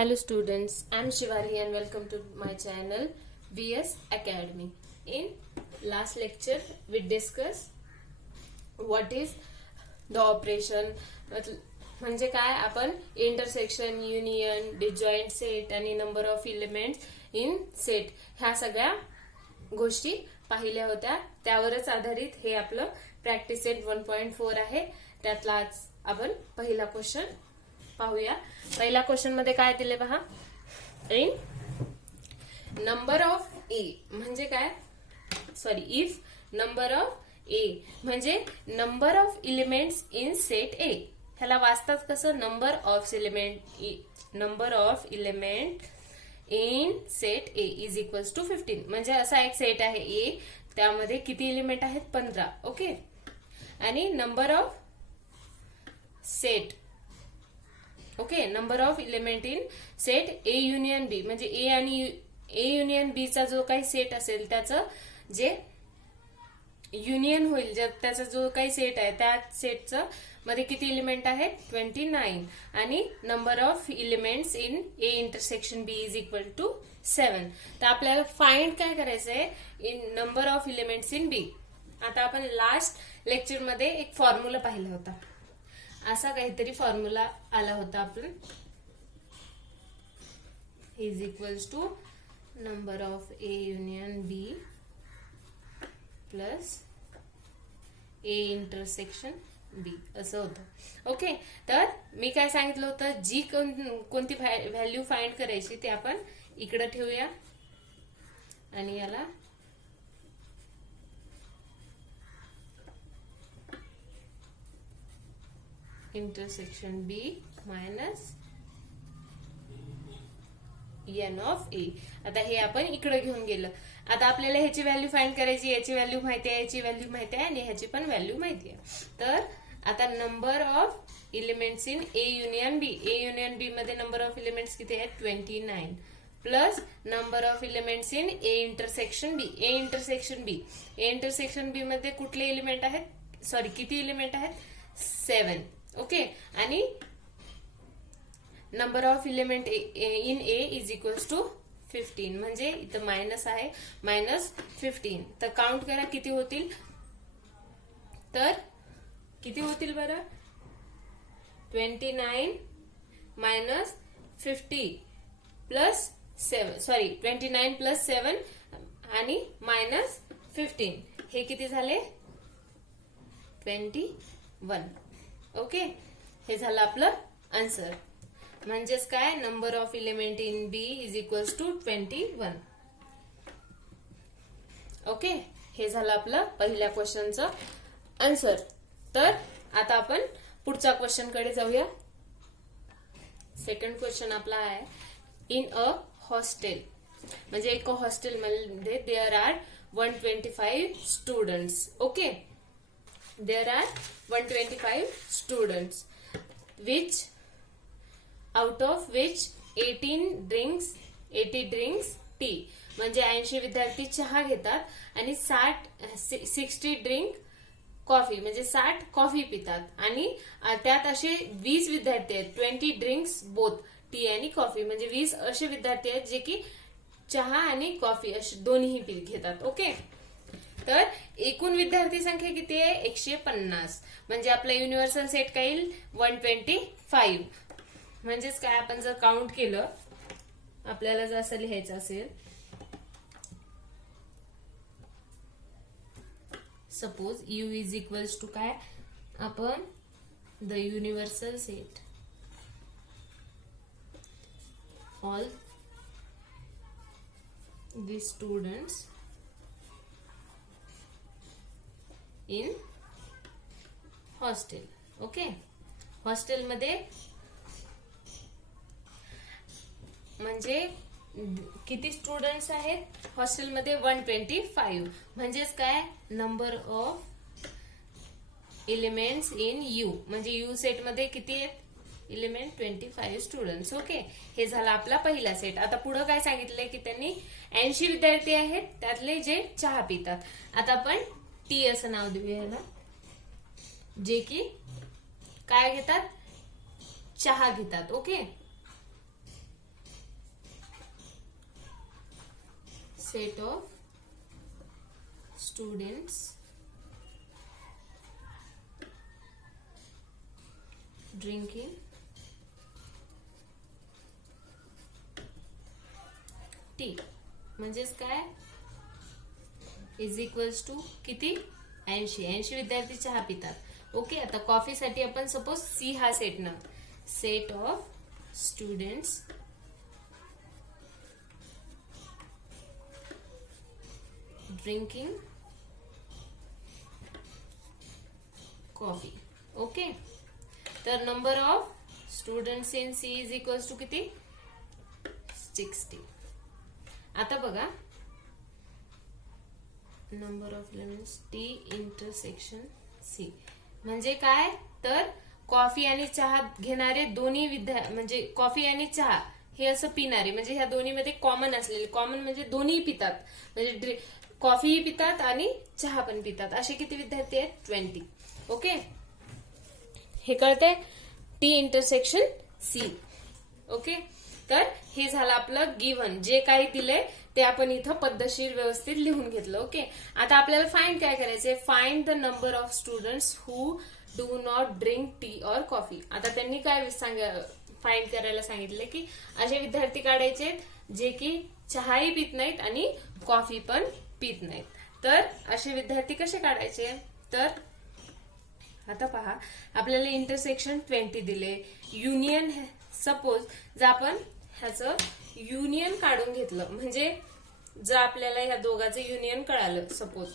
Hello students, I am Shivari and welcome to my channel VS Academy. In last lecture we discussed what is the operation, म्हणजे काय आपण intersection, union, disjoint set आणि number of elements in set ह्या सगळ्या गोष्टी पाहिल्या होत्या. त्यावरच आधारित हे आपलं प्रॅक्टिस सेट 1.4 आहे. त्यातला आज आपण पहिला क्वेश्चन पाहूया. पहिल्या क्वेश्चन मध्ये काय दिले पहा. इन नंबर ऑफ ए म्हणजे काय, sorry, if number of A म्हणजे number of elements in set A. ह्याला वाचतात कसं, number of element in set A is equals to 15. म्हणजे असा एक सेट आहे ए, त्यामध्ये किती एलिमेंट आहेत, 15. ओके. आणि number of set, okay, number of element in set A union B म्हणजे ए आणि ए युनियन बी चा जो काही सेट असेल त्याचं जे युनियन होईल, त्याचा जो काही सेट आहे त्या सेटचं मध्ये किती एलिमेंट आहेत, 29. आणि number of elements in A intersection B is equal to 7. तर आपल्याला फाइंड काय करायचंय, in number of elements in B. आता आपण लास्ट लेक्चर मध्ये एक फॉर्म्युला पाहिला होता. असा काहीतरी फॉर्म्युला आला होता आपण, is equals to number of A union B plus A intersection B असं होतं. ओके. तर मी काय सांगितलं होतं, जी कोणती व्हॅल्यू फाइंड करायची ते आपण इकडे ठेवूया आणि याला intersection B minus N of A. आता हे आपण इकडे घेऊन गेलं. आता आपल्याला ह्याची व्हॅल्यू फाइंड करायची, याची व्हॅल्यू माहिती आहे, याची व्हॅल्यू माहिती आहे आणि ह्याची पण व्हॅल्यू माहिती आहे. तर आता number of elements in A union B, A union B मध्ये नंबर ऑफ एलिमेंट्स किती आहेत, 29 plus number of elements in A intersection B. A intersection B, A intersection B मध्ये कुठले एलिमेंट आहेत, सॉरी, किती एलिमेंट आहेत, 7. ओके. आणि number of element in A is equals to 15 म्हणजे इथं मायनस आहे, मायनस 15. तर काउंट करा किती होतील, तर किती होतील बरं, 29 मायनस 50 प्लस 7, सॉरी 29 प्लस 7 आणि मायनस 15, हे किती झाले, 21. ओके. हे झालं आपलं आन्सर. म्हणजेच काय, number of element in B is equals to 21. Okay. हे झालं आपलं पहिल्या क्वेश्चनचं आन्सर. तर आता आपण पुढच्या क्वेश्चन कडे जाऊया. सेकंड क्वेश्चन आपला आहे, इन अ हॉस्टेल म्हणजे एका हॉस्टेलमध्ये there are 125 students. Okay. There are 125 students which out of which 80 drinks tea. म्हणजे 80 विद्यार्थी चहा घेतात आणि 60 ड्रिंक कॉफी म्हणजे 60 कॉफी पितात. आणि त्यात असे 20 विद्यार्थी आहेत, 20 ड्रिंक्स बोथ टी आणि कॉफी म्हणजे 20 असे विद्यार्थी आहेत जे की चहा आणि कॉफी असे दोन्ही घेतात. ओके. तर एकूण विद्यार्थी संख्या किती आहे, 150. म्हणजे आपला युनिव्हर्सल सेट काय येईल, 125. म्हणजेच काय, आपण जर काउंट केलं, आपल्याला जर असं लिहायचं असेल, suppose U is equals to काय, आपण the universal set all the students in hostel. Okay. हॉस्टेलमध्ये म्हणजे किती स्टुडंट्स आहेत हॉस्टेलमध्ये, 125. म्हणजेच काय, number of elements in U म्हणजे यू सेट मध्ये किती आहेत एलिमेंट, 25 स्टुडंट्स. ओके. हे झाला आपला पहिला सेट. आता पुढे काय सांगितलंय की त्यांनी 80 विद्यार्थी आहेत त्यातले जे चहा पितात. आता आपण टी असं नाव देऊया याला, जे की काय घेतात, चहा घेतात. Okay. set of students drinking T म्हणजेच काय इज इक्वल्स टू किती 80 विद्यार्थी चहा पितात. ओके, आता कॉफी साठी आपण सपोज सी हा सेट ना, set of students drinking coffee. Okay, तर number of students in C is equals to किती 60. आता बघा number of elements T intersection C म्हणजे काय, तर कॉफी आणि चहा घेणारे दोन्ही म्हणजे कॉफी आणि चहा हे असं पिणारे म्हणजे ह्या दोन्ही मध्ये कॉमन असलेले, कॉमन म्हणजे दोन्ही पितात, म्हणजे कॉफीही पितात आणि चहा पण पितात, असे किती विद्यार्थी आहेत 20. ओके, हे कळतंय टी इंटरसेक्शन सी. ओके, तर हे झालं आपलं गिव्हन, जे काही दिलंय ते आपण इथं पद्धतशीर व्यवस्थित लिहून घेतलं. ओके, आता आपल्याला फाइंड काय करायचंय, find the number of students who do not drink tea और कॉफी. आता त्यांनी काय फाइंड करायला सांगितलं की असे विद्यार्थी काढायचे जे की चहाही पित नाहीत आणि कॉफी पण पित नाहीत. तर असे विद्यार्थी कसे काढायचे, तर आता पहा आपल्याला इंटरसेक्शन 20 दिले. युनियन सपोज जर आपण ह्याचं युनियन काढून घेतलं, म्हणजे जर आपल्याला ह्या दोघांचं युनियन कळालं सपोज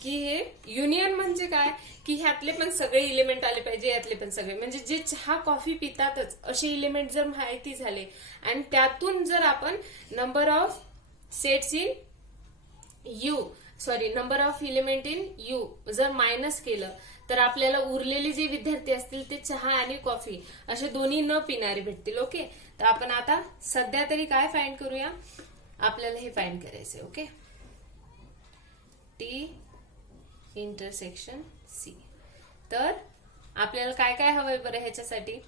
की हे युनियन म्हणजे काय की ह्यातले पण सगळे इलिमेंट आले पाहिजे, यातले पण सगळे, म्हणजे जे चहा कॉफी पितातच असे इलिमेंट जर माहिती झाले आणि त्यातून जर आपण number of sets in you number of element in you जर मायनस केलं तर आपल्याला उरलेले जे विद्यार्थी असतील ते चहा आणि कॉफी असे दोन्ही न पिणारे भेटतील. ओके, तर आपण आता सध्या तरी काय फाइंड करूया, आपल्याला हे फाइंड करायचंय. Okay, T intersection C. तर आपल्याला काय काय हवंय बरं ह्याच्यासाठी,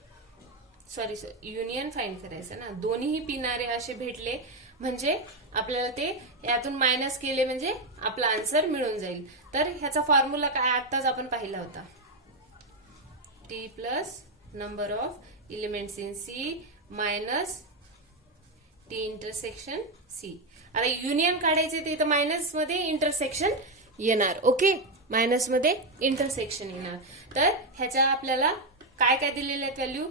युनियन फाइंड करायचं ना, दोन्हीही पिणारे असे भेटले म्हणजे आपल्याला ते यातून मायनस केले म्हणजे आपला आन्सर मिळून जाईल. तर ह्याचा फॉर्म्युला काय आताच आपण पाहिला होता, T plus number of elements in C minus T intersection C. आता युनियन काढायचे ते तर मायनस मध्ये इंटरसेक्शन येणार. ओके, मायनस मध्ये इंटरसेक्शन येणार. तर ह्याच्या आपल्याला काय काय दिलेले आहेत value,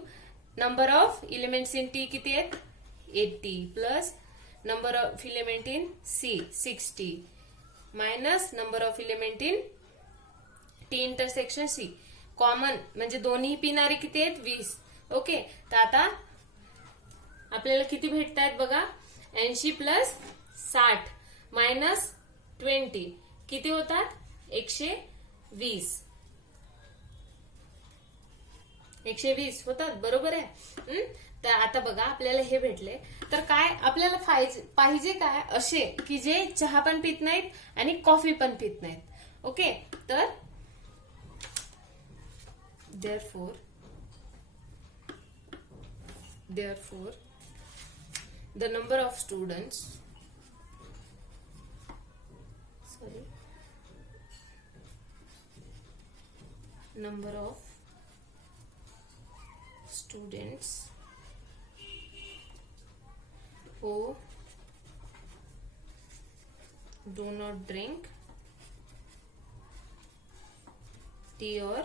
number of elements in T किती आहेत 80 plus number of element in C 60 minus number of element in T intersection C. Common म्हणजे दोन्ही पिणारे किती आहेत 20. ओके, तर आता आपल्याला किती भेटत आहेत बघा, 80 प्लस 60 मायनस 20 किती होतात 120 होतात, बरोबर आहे. तर आता बघा आपल्याला हे भेटले, तर काय आपल्याला पाहिजे काय असे की जे चहा पण पित नाहीत आणि कॉफी पण पित नाहीत. ओके, तर therefore the number of students who do not drink tea or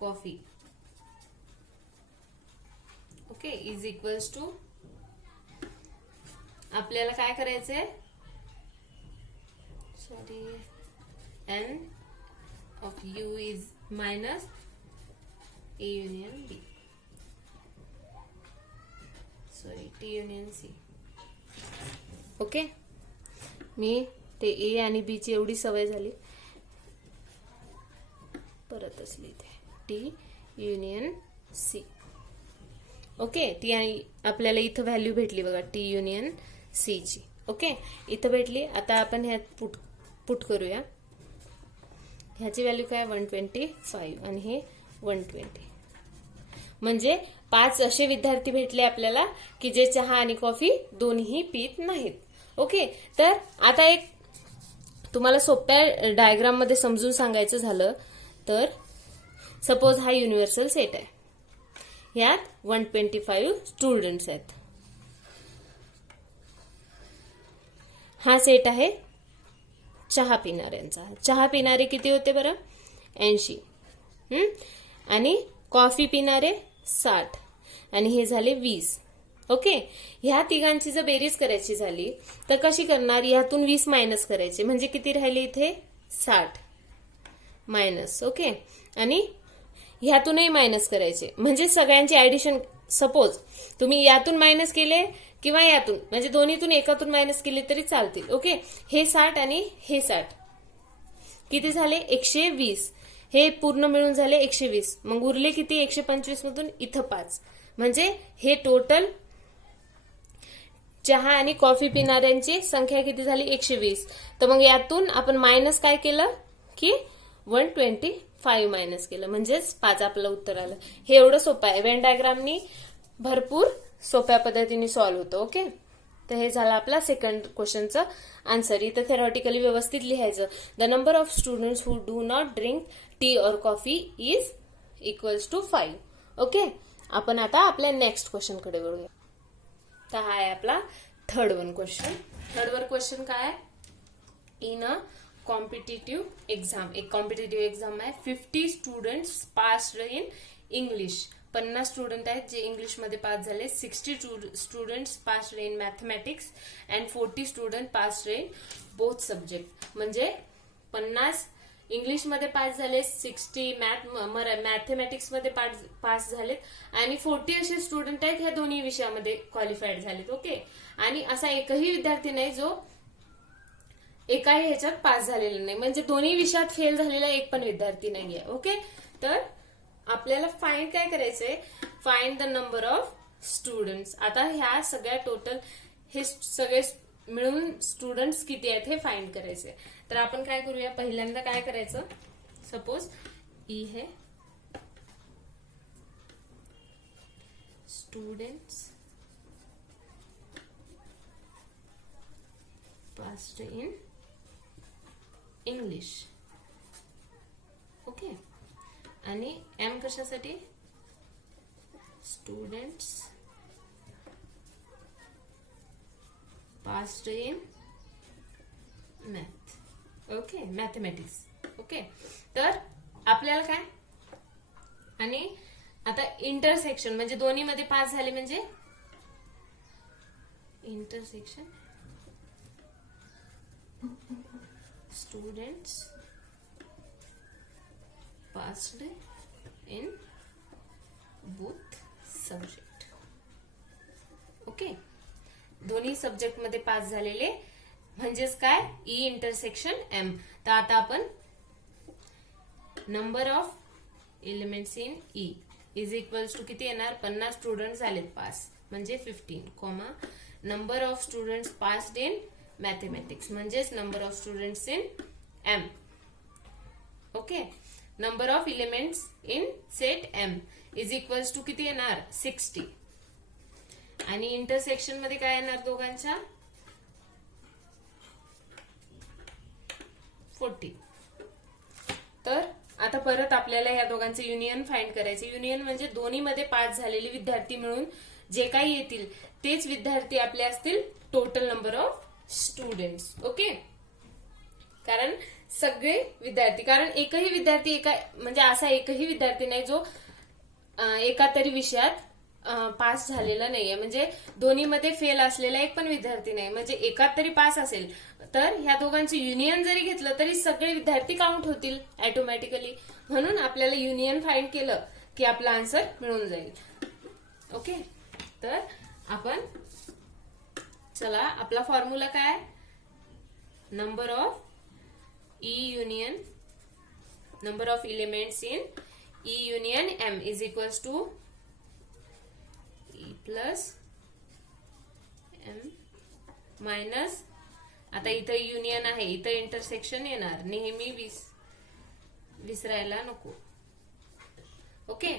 coffee, okay, is equals to आपल्याला काय करायचंय, n of u is minus a union b, t union c. Okay, मी ते ए आणि बी ची एवढी सवय झाली परतच लिहिते, टी युनियन सी. ओके, ती आपल्याला इथं व्हॅल्यू भेटली बघा टी युनियन सी ची. ओके, इथं भेटली. आता आपण ह्यात पुट करूया. ह्याची व्हॅल्यू काय 125 आणि हे 120, म्हणजे 5 असे विद्यार्थी भेटले आपल्याला की जे चहा आणि कॉफी दोन्ही पित नाहीत. ओके, तर आता एक तुम्हाला सोप्या डायग्राम मध्ये समजून सांगायचं झालं तर सपोज हा युनिव्हर्सल सेट आहे, यात 125 स्टुडंट्स आहेत. हा सेट आहे चहा पिणाऱ्यांचा. चहा पिणारे किती होते बरं? 80. आणि कॉफी पिणारे 60 आणि हे झाले 20. ओके, ह्या तिघांची जर बेरीज करायची झाली तर कशी करणार? ह्यातून 20 मायनस करायचे म्हणजे किती राहिले इथे? 60 मायनस. ओके, आणि ह्यातूनही मायनस करायचे म्हणजे सगळ्यांची ऍडिशन. सपोज तुम्ही यातून मायनस केले किंवा यातून म्हणजे दोन्हीतून एकातून मायनस केले तरी चालतील. ओके, हे 60 आणि हे 60 किती झाले? 120. हे पूर्ण मिळून झाले 120. मग उरले किती? 125 मधून इथं 5. म्हणजे हे टोटल चहा आणि कॉफी पिणाऱ्यांची संख्या किती झाली? 120. तर मग यातून आपण मायनस काय केलं की 125 मायनस केलं म्हणजेच 5 आपलं उत्तर आलं. हे एवढं सोपं आहे. व्हेन डायग्रामनी भरपूर सोप्या पद्धतीने सॉल्व्ह होतं. ओके, तर हे झालं आपला सेकंड क्वेश्चनचं आन्सर. इथं थेरॉटिकली व्यवस्थित लिहायचं. The number of students who do not drink tea और coffee is equals to 5. Okay, आपण आता आपल्या नेक्स्ट क्वेश्चन कडे वळूया. तर हा आहे आपला third one question. Third one question काय आहे? इन अ कॉम्पिटिटिव्ह एक्झाम, एक कॉम्पिटिटिव्ह एक्झाम आहे. 50 students passed in English. 50 student आहेत जे इंग्लिशमध्ये पास झाले. 60 students passed in mathematics and 40 student passed in both subject. म्हणजे 50 इंग्लिशमध्ये पास झाले, 60 मॅथमॅटिक्स मध्ये पास झालेत आणि 40 असे स्टुडंट आहेत ह्या दोन्ही विषयामध्ये क्वालिफाईड झालेत. ओके, आणि असा एकही विद्यार्थी नाही जो एकाही ह्याच्यात पास झालेला नाही, म्हणजे दोन्ही विषयात फेल झालेला एक पण विद्यार्थी नाहीये. ओके, तर आपल्याला फाइंड काय करायचंय? Find the number of students. आता ह्या सगळ्या टोटल हे सगळे मिळून स्टुडंट्स किती आहेत हे फाइंड करायचे. तर आपण काय करूया? पहिल्यांदा काय करायचं? सपोज ई है students passed in English. Okay, आणि एम कशासाठी? Students passed in math. Okay, mathematics. Okay, तर आपल्याला काय? आणि आता इंटरसेक्शन म्हणजे दोन्ही मध्ये पास झाले म्हणजे intersection students passed in both subject. Okay, दोन्ही सब्जेक्ट मध्ये पास झालेले म्हणजेच काय? E intersection M. तर आता आपण number of elements in E is equals to किती येणार? 50 स्टुडंट झालेत पास म्हणजे 15 comma number of students passed in mathematics म्हणजेच number of students in M. Okay, number of elements in set M is equals to किती येणार? 60. आणि intersection मध्ये काय येणार दोघांच्या? 40. तर आता परत आपल्याला या दोघांचे युनियन फाइंड करायचे. युनियन म्हणजे दोन्ही मध्ये पास झालेले विद्यार्थी मिळून जे काही येतील तेच विद्यार्थी आपले असतील total number of students. Okay, कारण सगळे विद्यार्थी, कारण एकही विद्यार्थी म्हणजे असा एकही विद्यार्थी नाही जो एका तरी विषयात पास झालेला नाहीये. म्हणजे दोन्ही मध्ये फेल असलेला एक पण विद्यार्थी नाही. म्हणजे एकात तरी पास असेल तर ह्या दोघांचे युनियन जरी घेतलं तरी सगळे विद्यार्थी काउंट होतील ऑटोमॅटिकली. म्हणून आपल्याला युनियन फाइंड केलं की आपला आन्सर मिळून जाईल. ओके, तर आपण चला आपला फॉर्म्युला काय? Number of E union number of elements in E union M is equals to E plus M minus, आता इथं युनियन आहे इथं इंटरसेक्शन येणार, नेहमी विसरायला नको. ओके,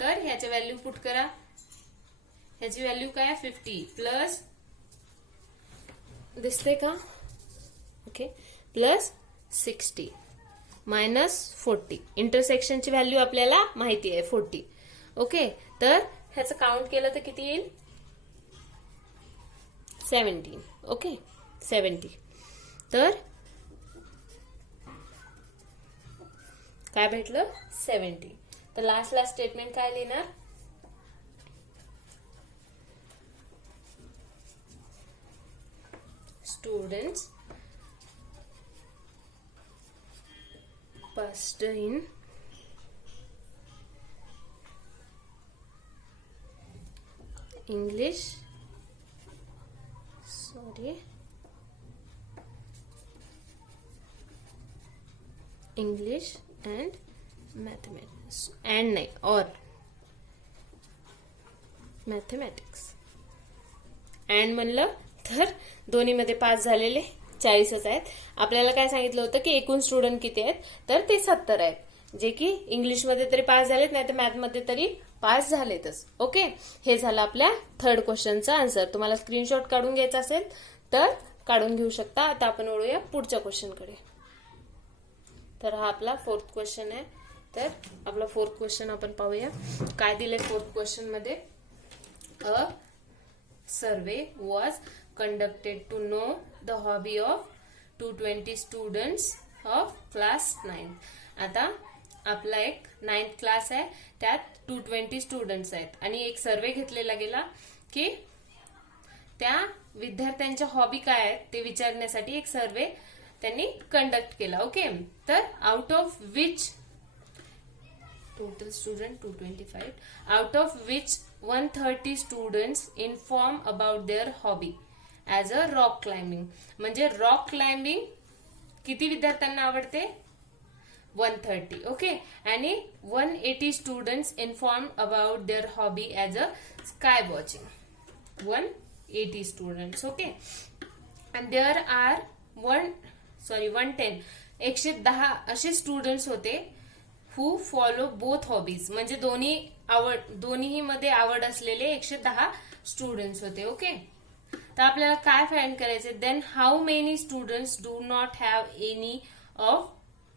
तर ह्याची व्हॅल्यू पुट करा. ह्याची व्हॅल्यू काय? 50 प्लस दिसते का? Okay, plus 60 minus 40. इंटरसेक्शनची व्हॅल्यू आपल्याला माहिती आहे 40. ओके, तर ह्याचं काउंट केलं तर किती येईल? 17. ओके, 70. तर काय भेटलं? 70. तर लास्ट स्टेटमेंट काय लिहिणार? Students passed in English, English and mathematics, and नाही, or mathematics. and म्हणलं तर दोन्हीमध्ये पास झालेले 40च आहेत. आपल्याला काय सांगितलं होतं की एकूण स्टुडंट किती आहेत, तर ते 70 आहेत, जे की इंग्लिशमध्ये तरी पास झालेत, नाही तर मॅथमध्ये तरी पास झालेतच. ओके, हे झालं आपल्या थर्ड क्वेश्चनचा आन्सर. तुम्हाला स्क्रीनशॉट काढून घ्यायचा असेल तर काढून घेऊ शकता. आता आपण वळूया पुढच्या क्वेश्चनकडे. तर हा आपला फोर्थ क्वेश्चन आहे. तर आपला फोर्थ क्वेश्चन आपण पाहूया. काय दिले फोर्थ क्वेश्चन मध्ये? A survey was conducted to know the hobby of 220 students of class 9. आता आपला एक 9th क्लास आहे, त्यात 220 स्टुडंट्स आहेत आणि एक सर्वे घेतलेला गेला की त्या विद्यार्थ्यांच्या हॉबी काय आहेत ते विचारण्यासाठी एक सर्वे त्यांनी कंडक्ट केला. ओके, तर out of which total student 225, out of which 130 students inform about their hobby as a rock climbing. म्हणजे रॉक क्लाइम्बिंग किती विद्यार्थ्यांना आवडते? 130. ओके, आणि 180 students inform about their hobby as a sky watching. 180 students. Okay, and there are 110 110 असे students होते हु follow both hobbies. म्हणजे दोन्ही मध्ये आवड असलेले 110 स्टुडंट्स होते. ओके, तर आपल्याला काय फाइंड करायचे? Then how many students do not have any of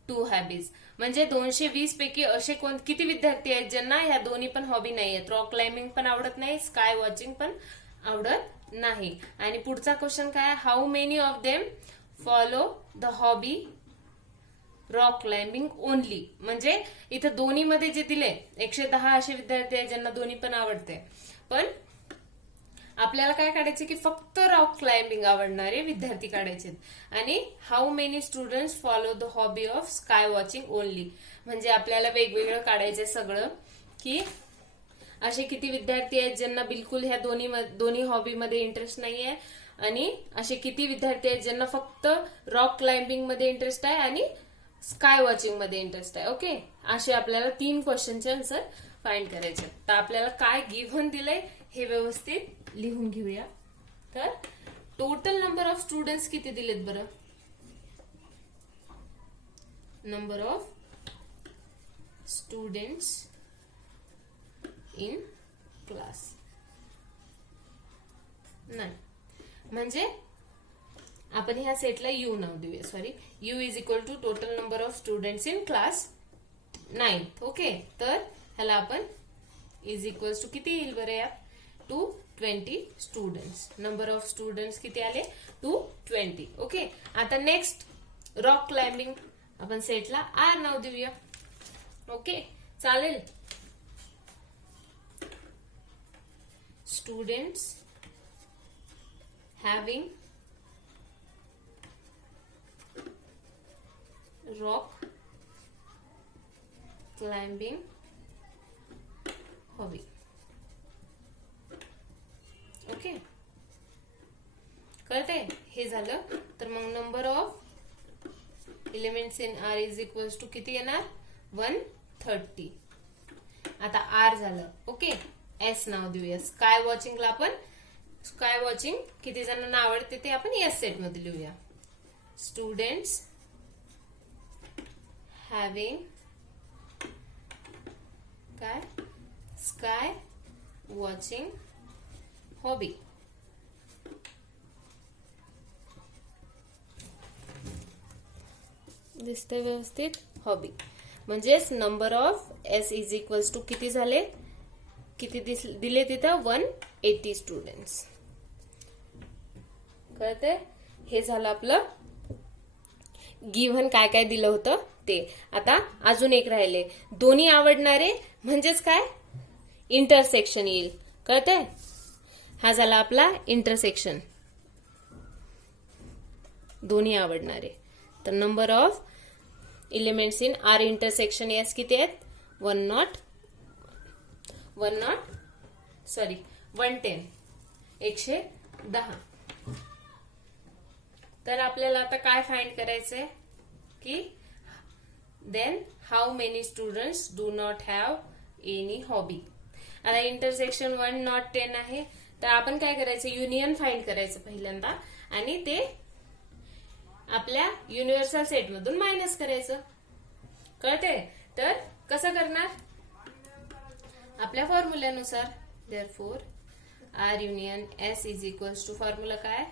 two hobbies. म्हणजे 220 पैकी असे किती विद्यार्थी आहेत ज्यांना ह्या दोन्ही पण हॉबी नाही आहेत? रॉक क्लाइम्बिंग पण आवडत नाही, स्काय वॉचिंग पण आवडत नाही. आणि पुढचा क्वेश्चन काय? How many of them follow the hobby rock climbing only. म्हणजे इथं दोन्ही मध्ये जे दिले 110 असे विद्यार्थी आहेत ज्यांना दोन्ही पण आवडते, पण आपल्याला काय काढायचे की फक्त रॉक क्लाइम्बिंग आवडणारे विद्यार्थी काढायचे. आणि how many students follow the hobby of sky watching only. म्हणजे आपल्याला वेगवेगळं काढायचंय सगळं की असे किती विद्यार्थी आहेत ज्यांना बिलकुल ह्या दोन्ही हॉबीमध्ये इंटरेस्ट नाहीये, आणि असे किती विद्यार्थी आहेत ज्यांना फक्त रॉक क्लाइम्बिंग मध्ये इंटरेस्ट आहे आणि स्काय वॉचिंग मध्ये इंटरेस्ट आहे. ओके, असे आपल्याला 3 क्वेश्चनचे आन्सर फाइंड करायचे. तर आपल्याला काय गिव्हन दिलंय हे व्यवस्थित लिहून घेऊया. तर टोटल नंबर ऑफ स्टुडंट्स किती दिलेत बरं? Number of students in class 9. म्हणजे आपण ह्या सेटला यू नाव देऊया. Sorry, U is equal to total number of students in class 9. Okay, तर ह्याला आपण इज इक्वल टू किती येईल बरं या? 220 स्टुडंट्स. नंबर ऑफ स्टुडंट्स किती आले? 220. ओके, आता नेक्स्ट रॉक क्लाइम्बिंग आपण सेटला आर नाव देऊया. ओके, चालेल. Students having rock climbing hobby. Okay, कळतंय? हे झालं. तर मग number of elements in R is equals to किती येणार? 130. आता आर झालं. ओके, एस नाव देऊया. स्काय वॉचिंगला आपण स्काय वॉचिंग किती जणांना आवडते ते आपण एस सेट मध्ये लिहूया. स्टुडंट्स हॅव्हिंग काय? Sky watching hobby. दिसतंय व्यवस्थित? हॉबी म्हणजेच number of S is equals to किती झाले, किती दिले तिथं 180 स्टुडंट्स. कळतंय? हे झालं आपलं गिव्हन काय काय दिलं होतं ते. आता अजून एक राहिले, दोन्ही आवडणारे म्हणजेच काय, इंटरसेक्शन येईल. कळतंय? हा झाला आपला इंटरसेक्शन, दोन्ही आवडणारे. तर number of elements in R intersection S किती आहेत, 110 110. तर आपल्याला आता काय फाइंड करायचंय की then how many students do not have any hobby. आता इंटरसेक्शन 110 आहे, तर आपण काय करायचं, युनियन फाइंड करायचं पहिल्यांदा आणि ते आपल्या युनिव्हर्सल सेट मधून मायनस करायचं. कळते? तर कसं करणार, आपल्या फॉर्म्युल्यानुसार. Therefore R union S is equals to, formula काय,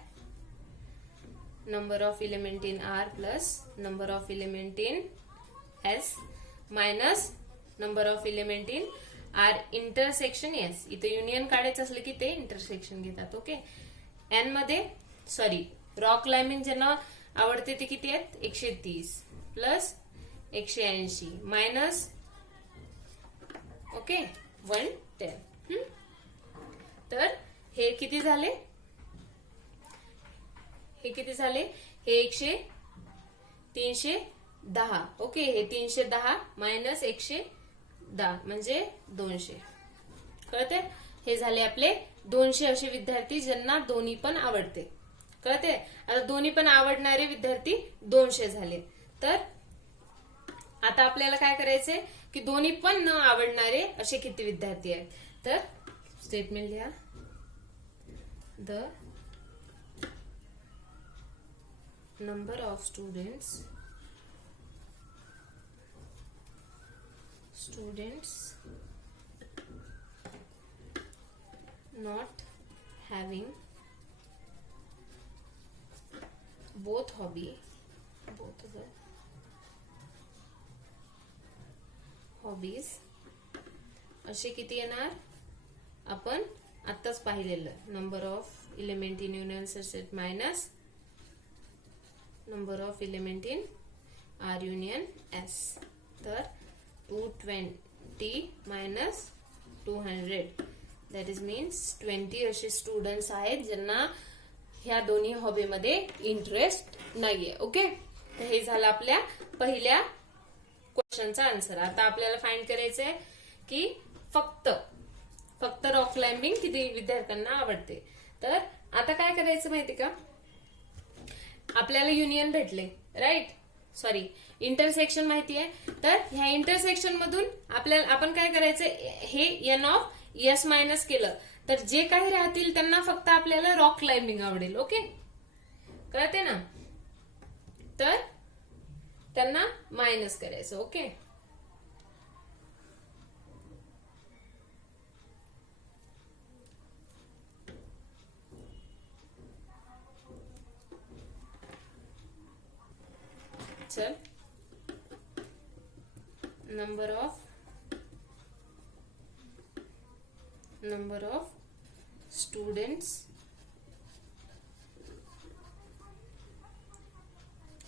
number of element in R plus number of element in S minus number of element in R intersection S. इथे युनियन काढायचं असलं की ते इंटरसेक्शन घेतात. ओके. एन मध्ये rock climbing ज्यांना आवडते ते किती आहेत, 130 प्लस 180 मायनस 110. तर हे किती झाले, हे 310. ओके. हे 310 मायनस 110 म्हणजे 200. कळते? हे झाले आपले 200 असे विद्यार्थी ज्यांना दोन्ही पण आवडते. कळते? आता दोन्ही पण आवडणारे विद्यार्थी 200 झाले. तर आता आपल्याला काय करायचंय की दोन्ही पण न आवडणारे असे किती विद्यार्थी आहेत. तर स्टेटमेंट लिहा, the number of students not having both the hobbies असे किती येणार, आपण आत्ताच पाहिलेलं, number of element in universal set minus number of element in R union S. तर 220 मायनस 200 दॅट इज मीन्स 20 असे स्टुडंट्स आहेत ज्यांना ह्या दोन्ही हॉबीमध्ये इंटरेस्ट नाहीये. ओके. तर हे झालं आपल्या पहिल्या क्वेश्चनचा आन्सर. आता आपल्याला फाइंड करायचंय की फक्त रॉक क्लाइम्बिंग किती विद्यार्थ्यांना आवडते. तर आता काय करायचं माहिती का, आपल्याला युनियन भेटले, राईट, इंटरसेक्शन माहिती आहे. तर ह्या इंटरसेक्शन मधून आपण काय करायचं, हे एन ऑफ एस मायनस केलं तर जे काही राहतील त्यांना फक्त आपल्याला रॉक क्लाइम्बिंग आवडेल. ओके. कळते ना? तर त्यांना मायनस करायचं. ओके. चल, number of students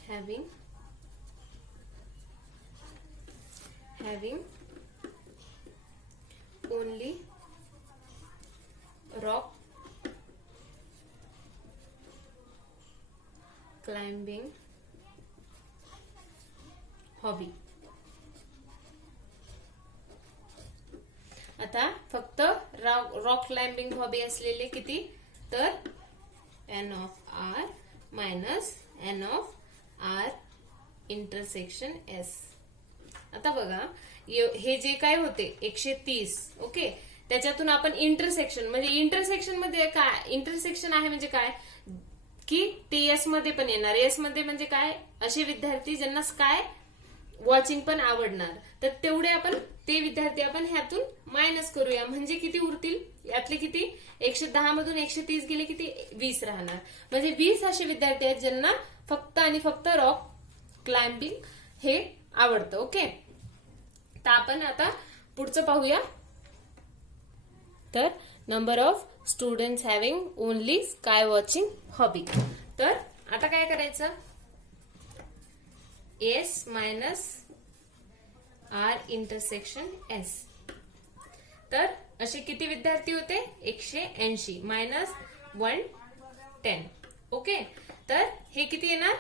having only rock climbing hobby. आता फक्त रॉक क्लाइम्बिंग हॉबी असलेले किती, तर N of R minus N of R intersection S. आता बघा, हे जे काय होते 130, ओके, त्याच्यातून आपण इंटरसेक्शन म्हणजे इंटरसेक्शन मध्ये काय, इंटरसेक्शन आहे म्हणजे काय की ते एस मध्ये पण येणार. एस मध्ये म्हणजे काय, असे विद्यार्थी ज्यांना काय वॉचिंग पण आवडणार. तर तेवढे आपण ते विद्यार्थी आपण ह्यातून मायनस करूया. म्हणजे किती उरतील, यातले किती 110 मधून 130 गेले किती 20 राहणार. म्हणजे 20 असे विद्यार्थी आहेत ज्यांना फक्त आणि फक्त रॉक क्लाइम्बिंग हे आवडतं. ओके, तर आपण आता पुढचं पाहूया. तर number of students having only sky watching hobby. तर आता काय करायचं, S minus R intersection S. तर असे किती विद्यार्थी होते, 180 मायनस 110. ओके, तर हे किती येणार,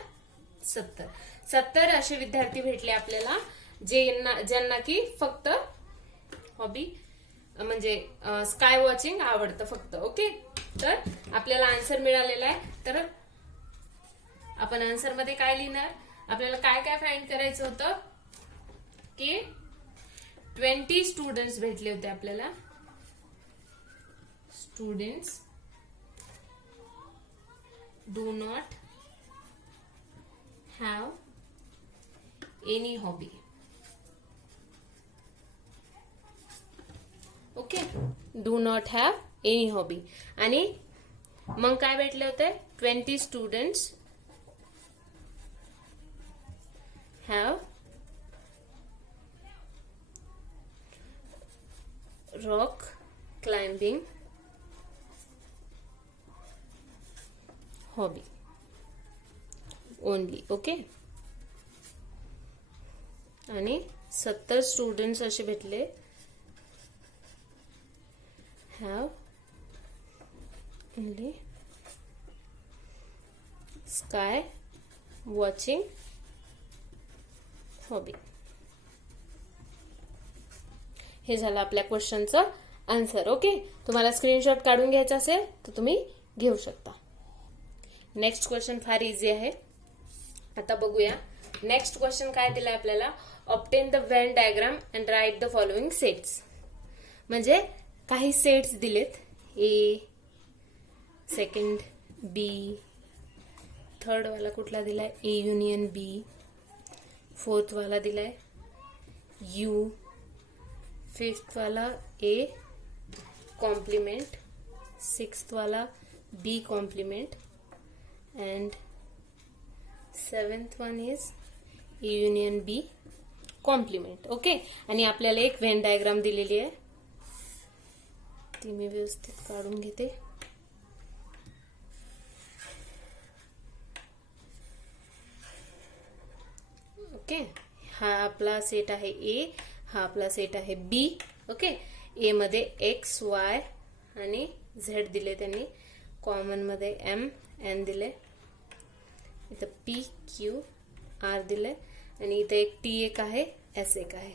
70 असे विद्यार्थी भेटले आपल्याला ज्यांना की फक्त हॉबी म्हणजे स्काय वॉचिंग आवडतं फक्त. ओके, तर आपल्याला आन्सर मिळालेला आहे. तर आपण आन्सर मध्ये काय लिहिणार, आपल्याला काय काय फाइंड करायचं होतं की 20 स्टुडंट्स भेटले होते आपल्याला. Students do not have any hobby. Okay, do not have any hobby. आणि मग काय भेटले होते, 20 students have rock climbing hobby only. Okay, आणि 70 स्टुडंट्स असे भेटले have only sky watching hobby. हे झालं आपल्या क्वेश्चनचं आन्सर. ओके, तुम्हाला स्क्रीनशॉट काढून घ्यायचा असेल तर तुम्ही घेऊ शकता. नेक्स्ट क्वेश्चन फार इझी आहे. आता बघूया नेक्स्ट क्वेश्चन काय दिलाय आपल्याला. Obtain the Venn diagram and write the following sets. म्हणजे काही सेट्स दिलेत, ए, सेकंड बी, थर्ड वाला कुठला दिलाय, ए युनियन बी, फोर्थ वाला दिलाय यू, फिफ्थ वाला ए कॉम्प्लीमेंट, सिक्स्थ वाला B complement and 7th one is A union B complement. Okay, आणि आपल्याला एक व्हेन डायग्राम दिलेली आहे, ती मी व्यवस्थित काढून घेते. ओके, हा आपला सेट आहे ए, हा आपला सेट आहे बी. ओके, ए मध्ये एक्स वाय आणि झेड दिले त्यांनी, कॉमन मध्ये एम एन दिले, इथं पी क्यू आर दिले, आणि इथं एक टी एक आहे, एस एक आहे.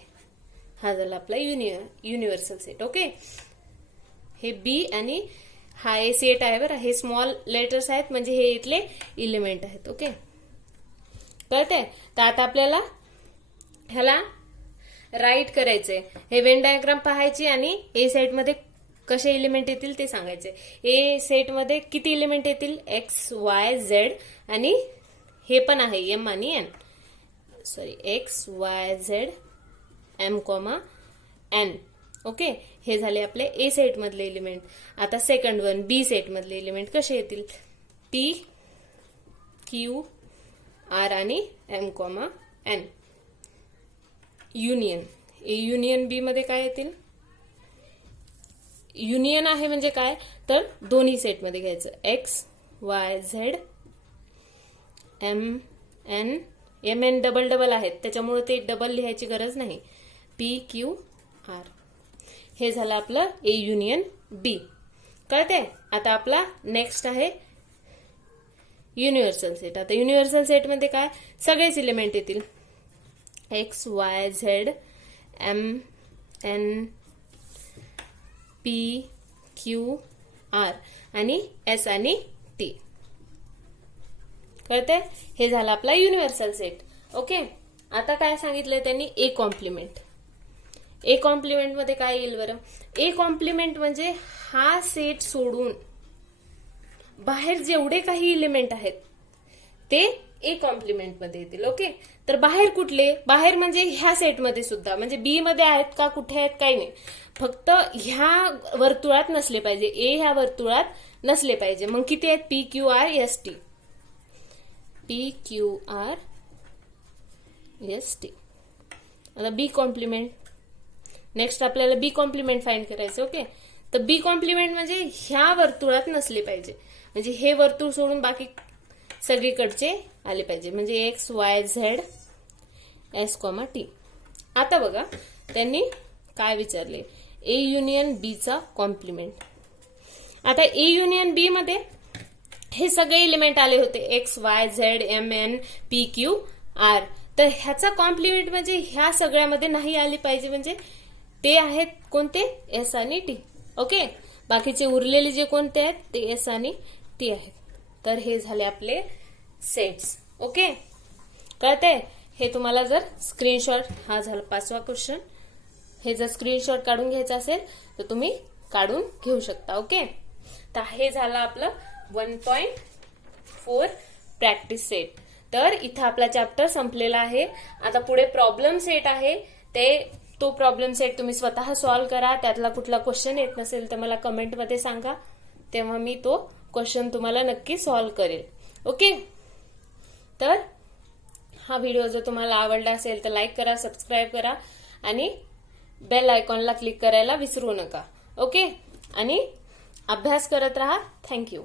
हा झाला आपला युनिव्हर्सल सेट. ओके, हे बी आणि हा ए सेट आहे बरं, हे स्मॉल लेटर्स आहेत म्हणजे हे इथले इलिमेंट आहेत. ओके, कळतंय. तर आता आपल्याला ह्याला राईट करायचंय. हे वेन डायग्राम पाहायची आणि ए सेट मध्ये कसे एलिमेंट येतील ते सांगायचे. ए सेट मध्ये किती एलिमेंट येतील, एक्स वाय झेड, आणि हे पण आहे एम आणि N, sorry X Y Z M comma N. Okay, हे झाले आपले ए सेट मधले एलिमेंट. आता सेकंड वन बी सेट मधले एलिमेंट कसे येतील, पी क्यू आर आणि M comma N. Union, A union B मध्ये काय येतील, युनियन आहे म्हणजे काय तर दोन्ही सेट मध्ये घ्यायचं, X Y Z M N. M N double double आहेत त्याच्यामुळे ते डबल लिहायची गरज नाही, पी क्यू आर. हे झालं आपलं ए युनियन बी. कळते. आता आपला नेक्स्ट आहे युनिव्हर्सल सेट. आता युनिव्हर्सल सेट मध्ये काय सगळेच एलिमेंट येतील, X Y Z M N P Q R आणि एस आणि टी. कळते. हे झालं आपला युनिव्हर्सल सेट. ओके, आता काय सांगितलंय त्यांनी, ए कॉम्प्लिमेंट. ए कॉम्प्लिमेंट मध्ये काय येईल बरं, ए कॉम्प्लिमेंट म्हणजे हा सेट सोडून बाहेर जेवढे काही एलिमेंट आहेत ते ए कॉम्प्लिमेंट मध्ये येतील. ओके, तर बाहेर कुठले, बाहेर म्हणजे ह्या सेटमध्ये सुद्धा, म्हणजे बी मध्ये आहेत का कुठे आहेत काही नाही, फक्त ह्या वर्तुळात नसले पाहिजे, ए ह्या वर्तुळात नसले पाहिजे. मग किती आहेत, P Q R S T, P Q R yes T. आता बी कॉम्प्लिमेंट. नेक्स्ट आपल्याला बी कॉम्प्लिमेंट फाइंड करायचं. ओके, तर बी कॉम्प्लिमेंट म्हणजे ह्या वर्तुळात नसले पाहिजे, म्हणजे हे वर्तुळ सोडून बाकी सगळीकडचे आले पाहिजे, म्हणजे x Y Z S comma T. आता बघा त्यांनी काय विचारले, ए युनियन बी चा कॉम्प्लिमेंट. आता ए युनियन बी मध्ये हे सगळे एलिमेंट आले होते, X Y Z M N P Q R. तर ह्याचा कॉम्प्लिमेंट म्हणजे ह्या सगळ्यामध्ये नाही आली पाहिजे, म्हणजे ते आहेत कोणते, एस आणि टी. ओके, बाकीचे उरलेले जे कोणते आहेत ते एस आणि टी आहेत. तर हे झाले आपले सेट्स. ओके, कळतंय? हे तुम्हाला जर स्क्रीनशॉट, हा झाला 5वा क्वेश्चन, हे जर स्क्रीनशॉट काढून घ्यायचं असेल तर तुम्ही काढून घेऊ शकता. ओके, तर हे झालं आपलं 1.4 प्रॅक्टिस सेट. तर इथं आपला चॅप्टर संपलेला आहे. आता पुढे प्रॉब्लेम सेट आहे, तो प्रॉब्लेम सेट तुम्ही स्वतः सॉल्व्ह करा. त्यातला कुठला क्वेश्चन येत नसेल तर मला कमेंटमध्ये सांगा, तेव्हा मी तो क्वेश्चन तुम्हाला नक्की सॉल्व्ह करेल. ओके, तर हा व्हिडिओ जर तुम्हाला आवडला असेल तर लाईक करा, सबस्क्राईब करा आणि बेल आयकॉनला क्लिक करायला विसरू नका. ओके, आणि अभ्यास करत राहा. थँक्यू.